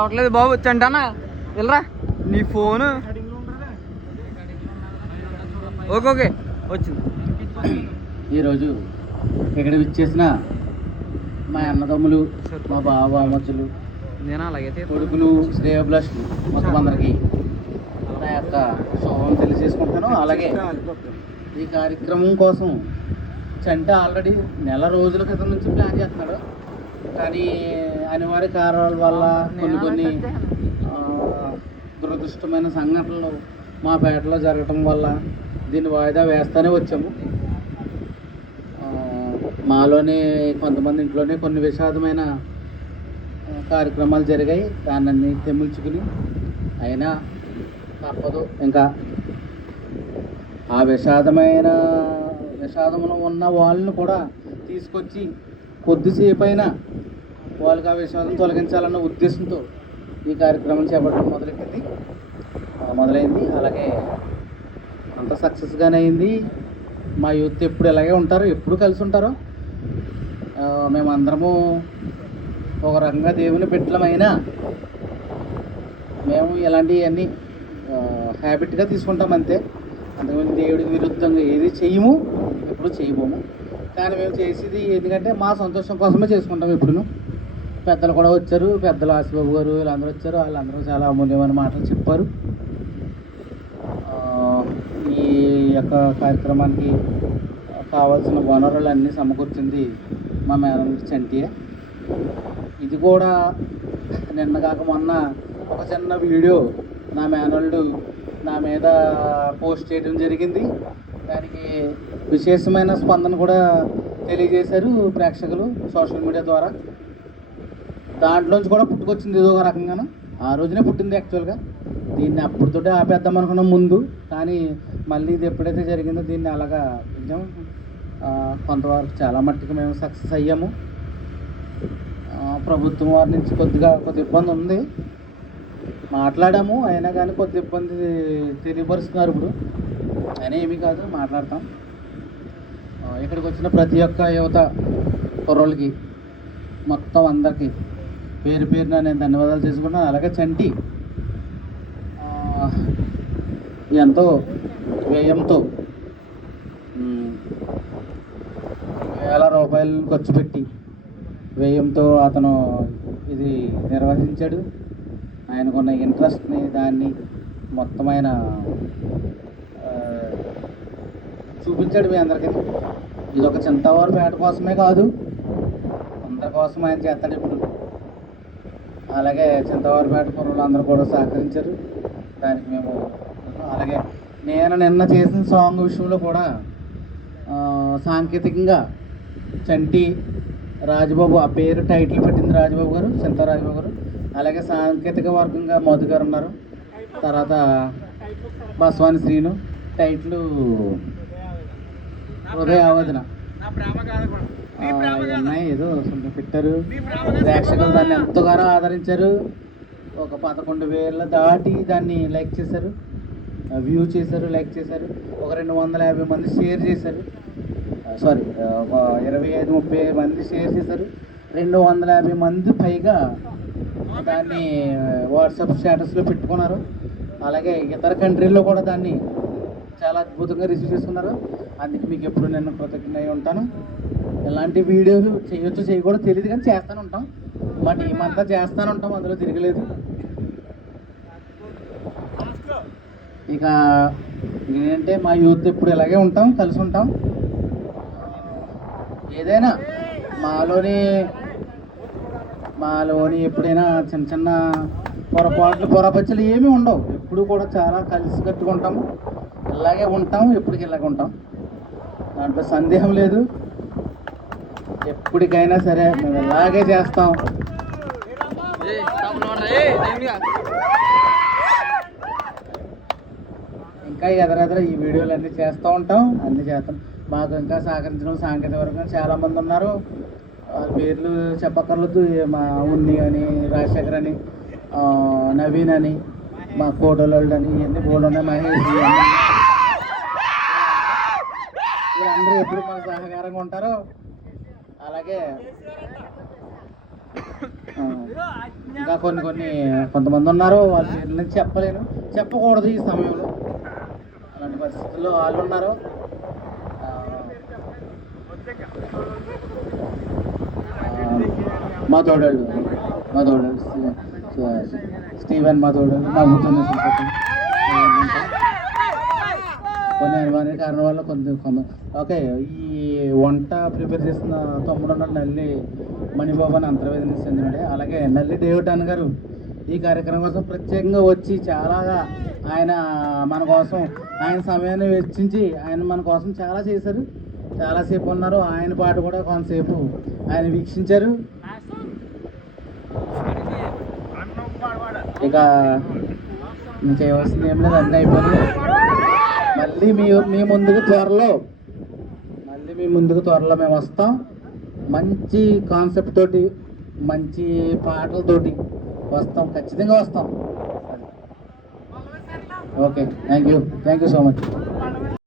అవట్లేదు బాబు వచ్చంటానా వెళ్ళరా నీ ఫోను ఓకే ఓకే వచ్చింది. ఈరోజు ఎక్కడ విచ్చేసిన మా అన్నదమ్ములు, మా బావ అమ్మచ్చులు, కొడుకులు, శ్రేయోభిలాషులు మొత్తం అందరికీ నా యొక్క శుభం తెలియజేసుకుంటాను. అలాగే ఈ కార్యక్రమం కోసం చంట ఆల్రెడీ నెల రోజుల క్రితం నుంచి ప్లాన్ చేస్తున్నాడు. కానీ అనివార్య కారణాల వల్ల కొన్ని దురదృష్టమైన సంఘటనలు మా పేటలో జరగటం వల్ల దీన్ని వాయిదా వేస్తూనే వచ్చాము. మాలోనే కొంతమంది ఇంట్లోనే కొన్ని విషాదమైన కార్యక్రమాలు జరిగాయి. దాన్ని తెమ్మించుకుని అయినా తప్పదు. ఇంకా ఆ విషాదంలో ఉన్న వాళ్ళని కూడా తీసుకొచ్చి కొద్దిసేపు అయినా వాళ్ళకి ఆ విషాదం తొలగించాలన్న ఉద్దేశంతో ఈ కార్యక్రమం చేపట్టడం మొదలైంది. అలాగే అంత సక్సెస్గానే అయింది. మా యూత్ ఎప్పుడు ఇలాగే ఉంటారు, ఎప్పుడు కలిసి ఉంటారు. మేమందరము ఒక రకంగా దేవుని బిడ్డలమైనా మేము ఇలాంటివన్నీ హ్యాబిట్గా తీసుకుంటాం అంతే. అంతకుముందు దేవుడికి విరుద్ధంగా ఏది చేయము, ఎప్పుడు చేయబోము. కానీ మేము చేసేది ఎందుకంటే మా సంతోషం కోసమే చేసుకుంటాం. ఎప్పుడును పెద్దలు కూడా వచ్చారు, పెద్దలు ఆసిబాబు గారు వీళ్ళందరూ వచ్చారు. వాళ్ళందరూ చాలా అమూల్యమైన మాటలు చెప్పారు. ఈ యొక్క కార్యక్రమానికి కావాల్సిన వనరులన్నీ సమకూర్చింది మా మేనల్లుడు చంటియే. ఇది కూడా నిన్న కాక మొన్న ఒక చిన్న వీడియో నా మేనల్లుడు నా మీద పోస్ట్ చేయడం జరిగింది. దానికి విశేషమైన స్పందన కూడా తెలియజేశారు ప్రేక్షకులు సోషల్ మీడియా ద్వారా. దాంట్లోంచి కూడా పుట్టుకొచ్చింది ఏదో ఒక రకంగాను. ఆ రోజునే పుట్టింది యాక్చువల్గా. దీన్ని అప్పటితోటే ఆపేద్దాం అనుకున్నాం ముందు. కానీ మళ్ళీ ఇది ఎప్పుడైతే జరిగిందో దీన్ని అలాగా కొంచెం కొంతవరకు చాలా మట్టుకు మేము సక్సెస్ అయ్యాము. ప్రభుత్వం వారి నుంచి కొద్ది ఇబ్బంది ఉంది, మాట్లాడాము. అయినా కానీ కొద్ది ఇబ్బంది తెలియపరుస్తున్నారు. ఇప్పుడు అయినా ఏమీ కాదు, మాట్లాడతాం. ఇక్కడికి వచ్చిన ప్రతి ఒక్క యువత కుర్రోళ్ళకి మొత్తం అందరికీ పేరు పేరున నేను ధన్యవాదాలు చేసుకుంటాను. అలాగే చంటి ఎంతో వ్యయంతో వేల రూపాయలు ఖర్చు పెట్టి వ్యయంతో అతను ఇది నిర్వహించాడు. ఆయనకున్న ఇంట్రెస్ట్ని దాన్ని మొత్తం ఆయన చూపించాడు మీ అందరికీ. ఇది ఒక చింతవారు పేట కోసమే కాదు, అందరి కోసం ఆయన చేస్తాడు ఇప్పుడు. అలాగే చింతవారిపేట కుర్రలు అందరూ కూడా సహకరించారు దానికి మేము. అలాగే నేను నిన్న చేసిన సాంగ్ విషయంలో కూడా సాంకేతికంగా చంటి రాజబాబు, ఆ పేరు టైటిల్ పెట్టింది రాజబాబు గారు, చింత రాజబాబు గారు. అలాగే సాంకేతిక వర్గంగా మధు గారు ఉన్నారు. తర్వాత బస్వాని శ్రీను, టైటిల్ హృదయ ఆవేదన ఉన్నాయి. ఏదో పెట్టారు. ప్రేక్షకులు దాన్ని ఎంతగానో ఆదరించారు. ఒక 11,000 దాటి దాన్ని లైక్ చేశారు, వ్యూ చేశారు, లైక్ చేశారు. ఒక 250 మంది షేర్ చేశారు. సారీ, ఒక 25-30 మంది షేర్ చేశారు. 250 మంది పైగా దాన్ని వాట్సాప్ స్టేటస్లో పెట్టుకున్నారు. అలాగే ఇతర కంట్రీల్లో కూడా దాన్ని చాలా అద్భుతంగా రిసీవ్ చేసుకున్నారు. అందుకే మీకు ఎప్పుడు నేను కృతజ్ఞ ఉంటాను. ఇలాంటి వీడియోలు చేయొచ్చు చేయకూడదు తెలియదు, కానీ చేస్తూనే ఉంటాం. మా టీం అంతా చేస్తూనే ఉంటాం, అందులో తిరగలేదు. ఇక ఏంటంటే మా యూత్ ఎప్పుడు ఇలాగే ఉంటాం, కలిసి ఉంటాం. ఏదైనా మాలోని ఎప్పుడైనా చిన్న చిన్న పొరపచ్చలు ఏమీ ఉండవు. ఎప్పుడు కూడా చాలా కలిసి కట్టుకుంటాము. ఇలాగే ఉంటాము, ఎప్పటికి ఇలాగే ఉంటాం. దాంట్లో సందేహం లేదు. ఎప్పటికైనా సరే మేము ఇలాగే చేస్తాం. ఇంకా ఎదరెదర ఈ వీడియోలు అన్నీ చేస్తూ ఉంటాం, అన్నీ చేస్తాం. మాకు ఇంకా సహకరించడం సాంకేతిక వర్గం చాలామంది ఉన్నారు. వాళ్ళ పేర్లు చెప్పక్కర్లేదు. మా ఉన్ని అని, రాజశేఖర్ అని, నవీన్ అని, మా కోటోళ్ళు అని, ఇవన్నీ బోర్డు ఉన్నాయి. మహేష్, వీళ్ళందరూ ఎప్పుడు మాకు సహకారంగా ఉంటారు. అలాగే ఇంకా కొంతమంది ఉన్నారు, వాళ్ళ పేర్ల నుంచి చెప్పలేను, చెప్పకూడదు ఈ సమయంలో, అలాంటి పరిస్థితుల్లో వాళ్ళు ఉన్నారు. మా తోడళ్ళు స్టీవెన్, మా తోడళ్ళు నవ్వుతున్న కొన్ని అనివార్య కారణం వల్ల ఓకే. ఈ వంట ప్రిపేర్ చేస్తున్న తమ్ముడు ఉన్నాడు, నల్లి మణిబాబు అని అంతర్వేదిని చెందినడే. అలాగే నల్లి డేవిడ్ అన్న గారు ఈ కార్యక్రమం కోసం ప్రత్యేకంగా వచ్చి చాలా ఆయన మన కోసం ఆయన సమయాన్ని వెచ్చించి ఆయన మన కోసం చాలా చేశారు, చాలాసేపు ఉన్నారు. ఆయన పాట కూడా కొంతసేపు ఆయన వీక్షించారు. ఇక చేయవలసింది ఏం లేదు, అన్నీ అయిపోయింది. మళ్ళీ మీ ముందుకు త్వరలో మేము వస్తాం, మంచి కాన్సెప్ట్ తోటి, మంచి పాటలతోటి వస్తాం, ఖచ్చితంగా వస్తాం. Okay, thank you so much.